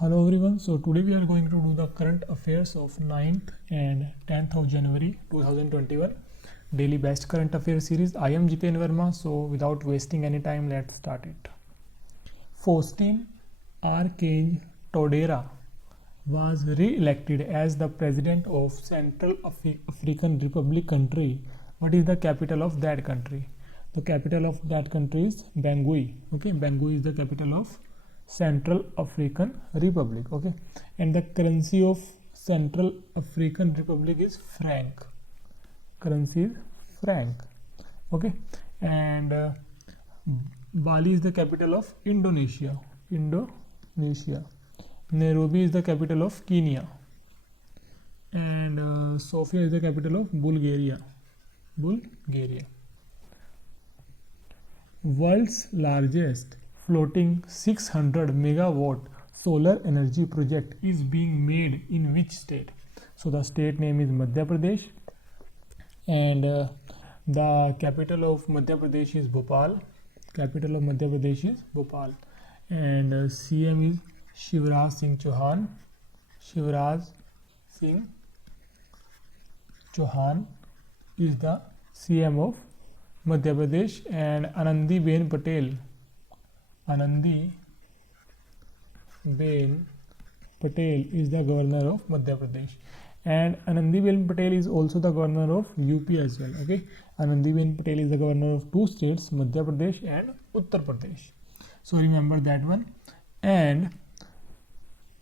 Hello everyone, so today we are going to do the current affairs of 9th and 10th of January 2021 daily best current affairs series. I am Jiten Verma, so without wasting any time, let's start it. Faustin Archange Touadera was re-elected as the president of Central African Republic country. What is the capital of that country? The capital of that country is Bangui. Okay, Bangui is the capital of Central African Republic. Okay, and the currency of Central African Republic is franc. Currency is franc. Okay, and Bali is the capital of Indonesia. Nairobi is the capital of Kenya, and Sofia is the capital of Bulgaria. World's largest floating 600 megawatt solar energy project is being made in which state? So the state name is Madhya Pradesh, and the capital of Madhya Pradesh is Bhopal. And CM is Shivraj Singh Chauhan. Is the CM of Madhya Pradesh, and Anandiben Patel is the governor of Madhya Pradesh, and Anandiben Patel is also the governor of UP as well. Okay, Anandiben Patel is the governor of two states, Madhya Pradesh and Uttar Pradesh. So remember that one. And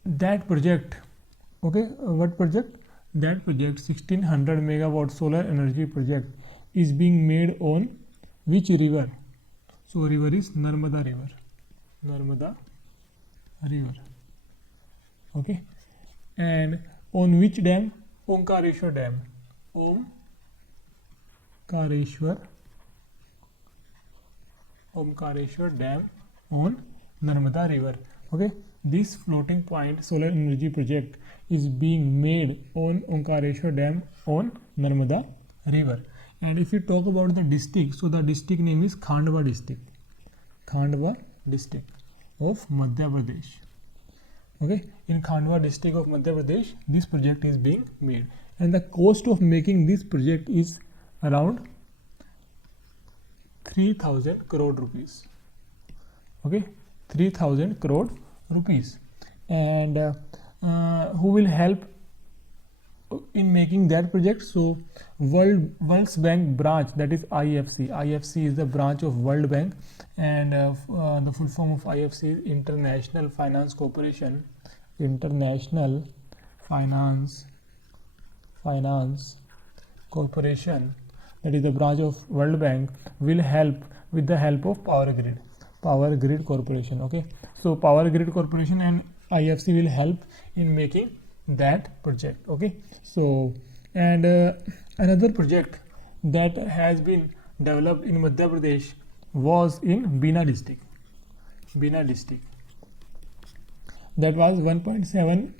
that project, okay, what project? That project 1600 megawatt solar energy project is being made on which river? So river is Narmada river. Okay, and on which dam? Omkareshwar dam on Narmada river. Okay, this floating point solar energy project is being made on Omkareshwar dam on Narmada river. And if you talk about the district, so the district name is Khandwa district of Madhya Pradesh. Okay, in Khandwa district of Madhya Pradesh, this project is being made, and the cost of making this project is around 3000 crore rupees. Okay, 3000 crore rupees. And who will help in making that project? So World's Bank branch, that is IFC is the branch of World Bank, and the full form of IFC is International Finance Corporation. That is the branch of World Bank, will help with the help of Power Grid Corporation. Okay, so Power Grid Corporation and IFC will help in making that project. Okay, so and another project that has been developed in Madhya Pradesh was in Bina district. That was 1.7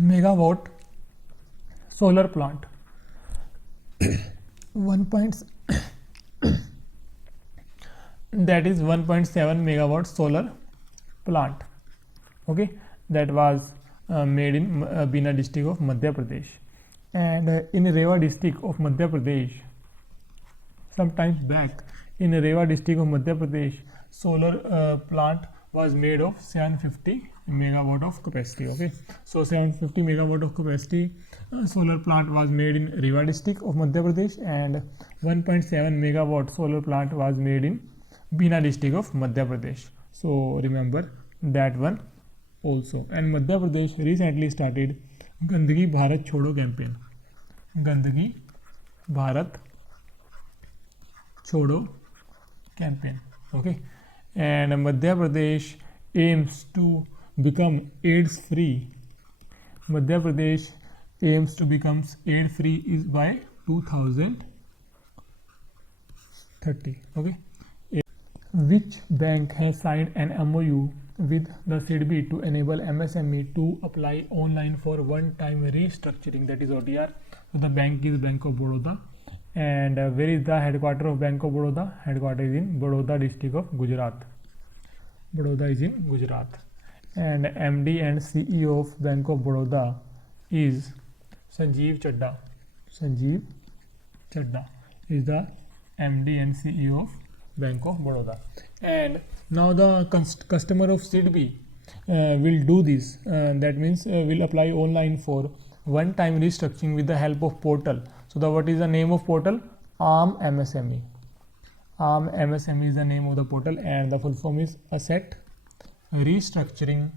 megawatt solar plant. That is 1.7 megawatt solar plant. Okay, that was made in Bina district of Madhya Pradesh. And in Rewa district of Madhya Pradesh, sometimes back, in Rewa district of Madhya Pradesh, solar plant was made of 750 megawatt of capacity. Okay, so 750 megawatt of capacity solar plant was made in Rewa district of Madhya Pradesh, and 1.7 megawatt solar plant was made in Bina district of Madhya Pradesh. So remember that one also. And Madhya Pradesh recently started Gandagi Bharat Chodo campaign. Okay, and Madhya Pradesh aims to become AIDS free. Is by 2030. Okay, which bank has signed an MOU with the SIDBI to enable MSME to apply online for one-time restructuring, that is OTR. So the bank is Bank of Baroda. And where is the headquarter of Bank of Baroda? Headquarter is in Baroda district of Gujarat. and MD and CEO of Bank of Baroda is Sanjeev Chadha. Sanjeev Chadha is the MD and CEO of Bank of Baroda. And now the customer of SIDBI will do this. That means will apply online for one-time restructuring with the help of portal. So what is the name of portal? ARM MSME. ARM MSME is the name of the portal, and the full form is Asset Restructuring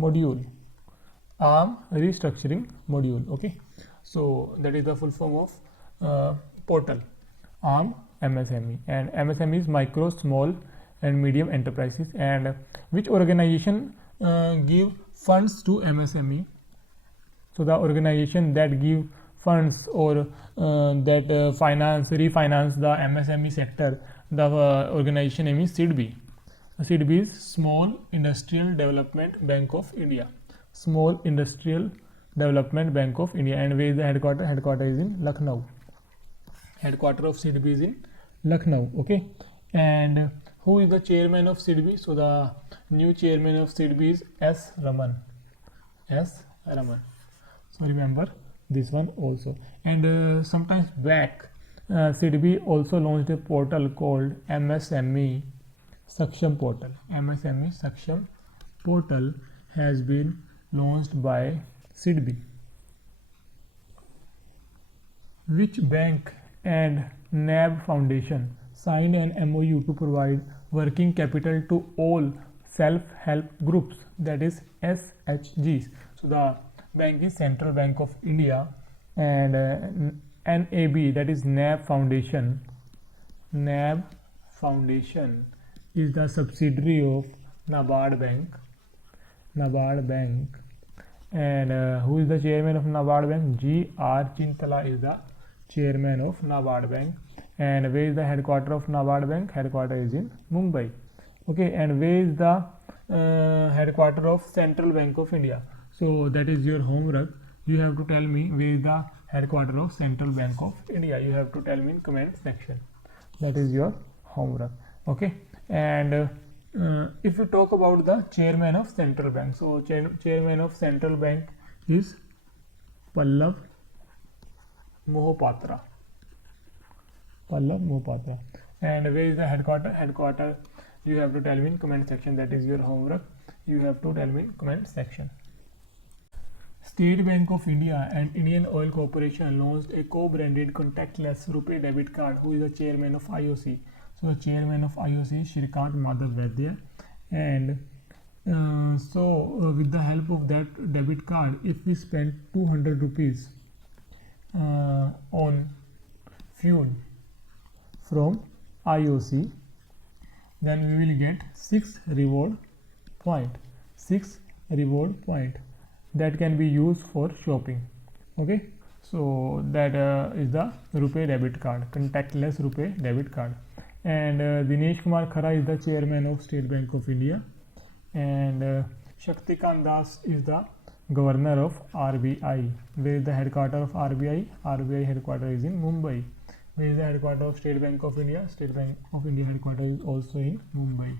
Module. ARM Restructuring Module. Okay, so that is the full form of portal, ARM MSME. And MSME is micro, small and medium enterprises. And which organization give funds to MSME? So the organization that give funds or that refinance the MSME sector, the organization name is SIDBI. SIDBI is Small Industrial Development Bank of India. Small Industrial Development Bank of India. And where is the headquarter? Headquarter is in Lucknow. Headquarter of SIDBI is in Lucknow. Okay. And who is the chairman of SIDBI? So the new chairman of SIDBI is S. Raman. S. Raman. So remember this one also. And sometimes back, SIDBI also launched a portal called MSME Saksham Portal. MSME Saksham Portal has been launched by SIDBI. Which bank and NAB Foundation signed an MOU to provide working capital to all self-help groups, that is SHGs? So the bank is Central Bank of India, and NAB, that is NAB Foundation. NAB Foundation is the subsidiary of NABARD Bank. NABARD Bank. And who is the chairman of NABARD Bank? G.R. Chintala is the chairman of NABARD Bank. And where is the headquarter of NABARD Bank? Headquarter is in Mumbai. Okay, and where is the headquarter of Central Bank of India? So that is your homework. You have to tell me where is the headquarter of Central Bank of India. You have to tell me in comment section. That is your homework. Okay, and if you talk about the chairman of Central Bank, so chairman of Central Bank is Pallav Mohapatra. Pallav Mohapatra. And where is the headquarter? Headquarter you have to tell me in comment section. That is your homework. You have to tell me in comment section. State Bank of India and Indian Oil Corporation launched a co-branded contactless RuPay debit card. Who is the chairman of IOC? So the chairman of IOC is Shrikant Madhav Vaidya. And with the help of that debit card, if we spend 200 rupees on fuel from IOC, then we will get 6 reward point. 6 reward point that can be used for shopping. Okay, so that is the RuPay debit card, contactless RuPay debit card. And Dinesh Kumar Khara is the chairman of State Bank of India, and Shaktikant Das is the governor of RBI. Where is the headquarter of RBI? RBI headquarter is in Mumbai. Where is the headquarter of State Bank of India? State Bank of India headquarter is also in Mumbai.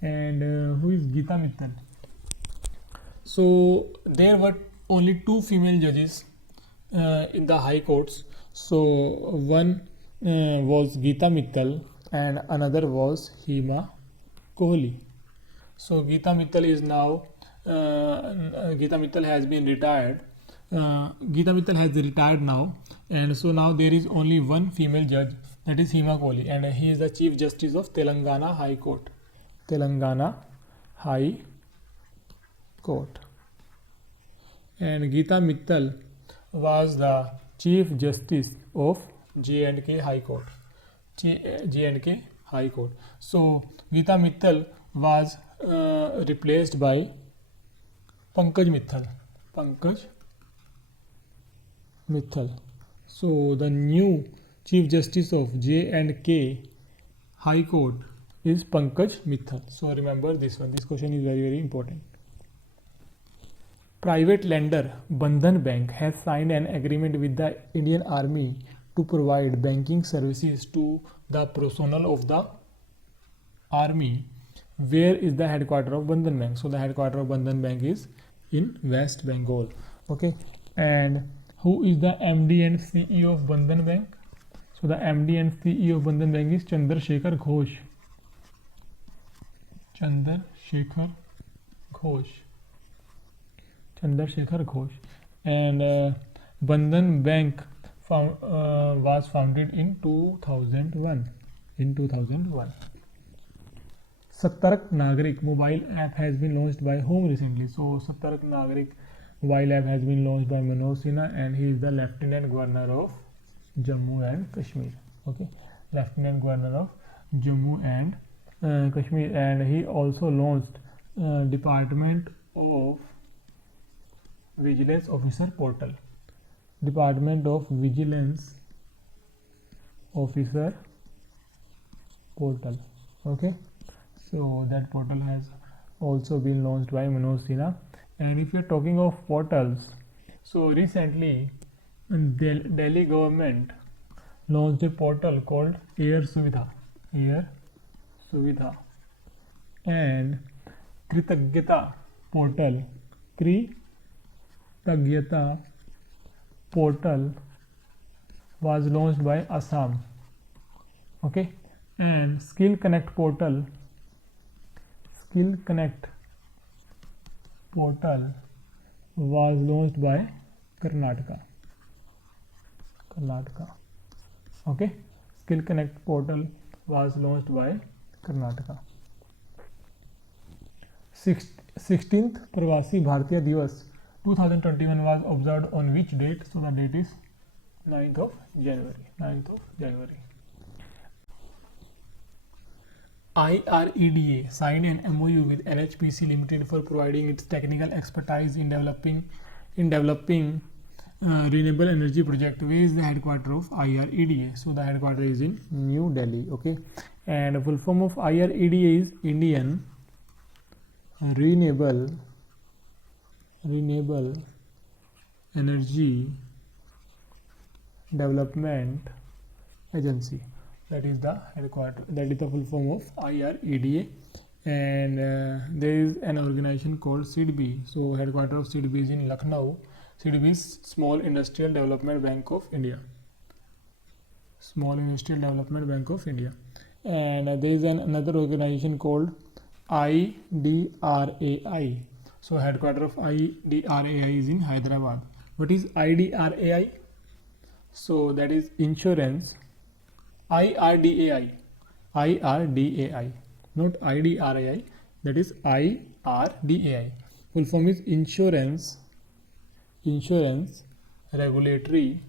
And who is Geeta Mittal? So there were only 2 female judges in the high courts. So one was Geeta Mittal and another was Hema Kohli. So Geeta Mittal is now Geeta Mittal has been retired. Geeta Mittal has retired now, and so now there is only one female judge, that is Hema Kohli, and he is the Chief Justice of Telangana High Court. Telangana High Court. And Geeta Mittal was the Chief Justice of J&K High Court. J&K High Court. So Geeta Mittal was replaced by Pankaj Mittal. Pankaj Mittal. So the new Chief Justice of J&K High Court is Pankaj Mittal. So remember this one. This question is very important. Private lender Bandhan Bank has signed an agreement with the Indian Army to provide banking services to the personnel of the army. Where is the headquarter of Bandhan Bank? So the headquarter of Bandhan Bank is in West Bengal. Okay, and who is the MD and CEO of Bandhan Bank? So the MD and CEO of Bandhan Bank is Chandrasekhar Ghosh. Chandrasekhar Ghosh. Chandrasekhar Ghosh. And Bandhan Bank was founded in 2001. Satark Nagrik mobile app has been launched by whom recently? So Satark Nagrik mobile app has been launched by Manoj Sinha, and he is the Lieutenant Governor of Jammu and Kashmir. Okay, Lieutenant Governor of Jammu and Kashmir, and he also launched Department of Vigilance Officer portal. Department of Vigilance Officer portal. Okay, so that portal has also been launched by Manoj Sinha. And if you're talking of portals, so recently Delhi government launched a portal called Air Suvidha, and Kritagyata portal was launched by Assam. Okay, and Skill Connect portal was launched by Karnataka. Okay, Skill Connect portal was launched by Karnataka. 16th Pravasi Bharatiya Divas 2021 was observed on which date? So the date is 9th of January. IREDA signed an MOU with NHPC Limited for providing its technical expertise in developing renewable energy project. Where is the headquarters of IREDA? So the headquarters is in New Delhi. Okay, and the full form of IREDA is Indian Renewable Energy Development Agency. That is the headquarters. That is the full form of IREDA. And there is an organization called SIDBI. So headquarters of SIDBI is in Lucknow. SIDBI is Small Industrial Development Bank of India. And there is another organization called IDRAI. So headquarters of IDRAI is in Hyderabad. What is IDRAI? So that is insurance. IRDAI, not IDRAI. That is IRDAI. Full form is Insurance Regulatory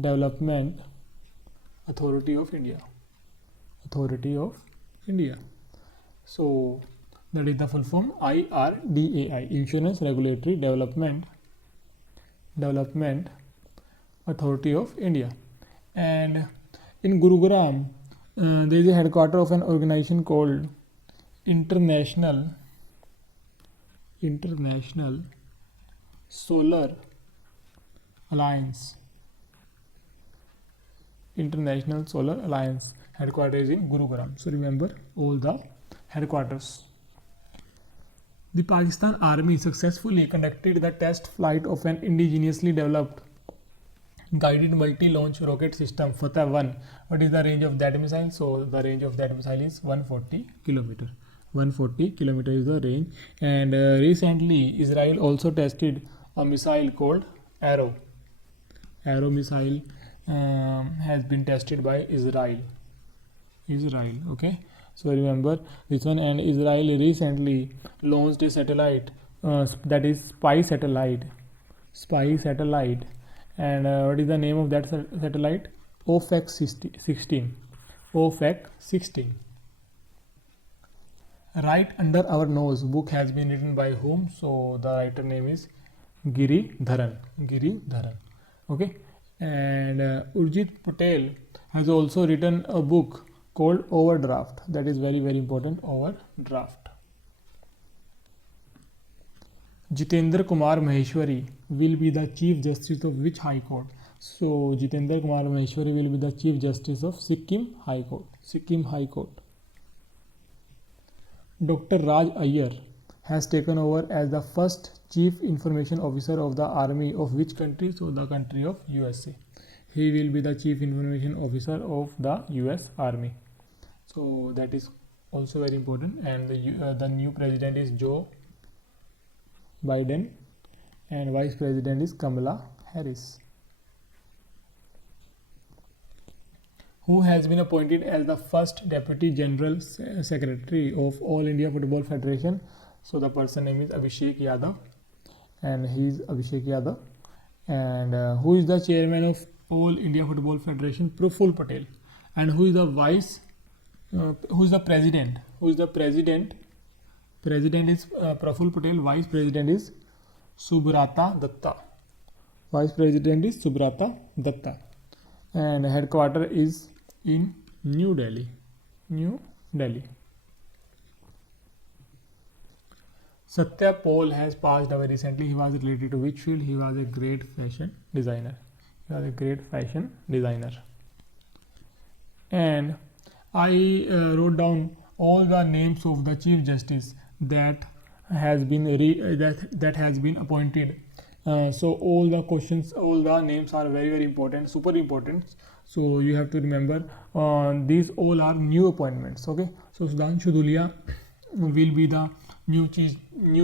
Development Authority of India. So that is the full form IRDAI, Insurance Regulatory Development Authority of India. And in Gurugram there is a headquarters of an organization called International Solar Alliance. Headquarters is in Gurugram. So remember all the headquarters. The Pakistan Army successfully conducted the test flight of an indigenously developed guided multi-launch rocket system Fateh-1. What is the range of that missile? So the range of that missile is 140 km. 140 km is the range. And recently Israel also tested a missile called Arrow. Arrow missile has been tested by Israel. Okay, so remember this one. And Israel recently launched a satellite, that is spy satellite. And what is the name of that satellite? OFAC 16. Right Under Our Nose book has been written by whom? So the writer name is Giri Dharan. Okay, and Urjit Patel has also written a book called Overdraft. That is very, very important. Overdraft. Jitendra Kumar Maheshwari will be the Chief Justice of which High Court? So Jitendra Kumar Maheshwari will be the Chief Justice of Sikkim High Court. Sikkim High Court. Dr. Raj Iyer has taken over as the first Chief Information Officer of the Army of which country? So the country of USA. He will be the Chief Information Officer of the US Army. So that is also very important. And the new president is Joe Biden and Vice President is Kamala Harris. Who has been appointed as the first Deputy General Secretary of All India Football Federation? So the person name is Abhishek Yadav, and he is Abhishek Yadav. And who is the chairman of All India Football Federation? Praful Patel. And who is the who is the president? Who is the president? President is Praful Patel. Vice President is Subrata Datta. Vice President is Subrata Datta. And headquarter is in New Delhi. New Delhi. Satya Paul has passed away recently. He was related to which field? He was a great fashion designer. He was a great fashion designer. And I wrote down all the names of the Chief Justice that has been that has been appointed. So all the questions, all the names are very, very important, super important. So you have to remember these all are new appointments. Okay. So Sudhanshu Dhulia will be the new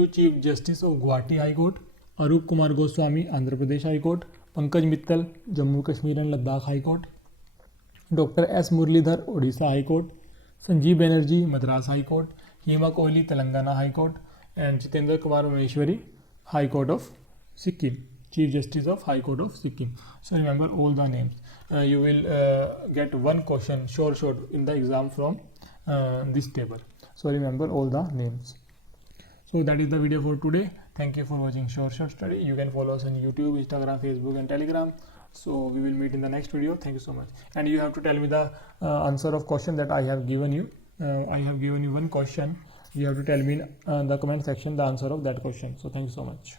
Chief Justice of Guwahati High Court. Arup Kumar Goswami, Andhra Pradesh High Court. Pankaj Mittal, Jammu Kashmir and Ladakh High Court. Dr. S. Muralidhar, Odisha High Court. Sanjeev Banerjee, Madras High Court. Hema Kohli, Telangana High Court. And Jitendra Kumar Maheshwari, High Court of Sikkim. Chief Justice of High Court of Sikkim. So remember all the names. You will get one question short in the exam from this table. So remember all the names. So that is the video for today. Thank you for watching Short Study. You can follow us on YouTube, Instagram, Facebook and Telegram. So we will meet in the next video. Thank you so much. And you have to tell me the answer of question that I have given you. I have given you one question. You have to tell me in the comment section the answer of that question. So thank you so much.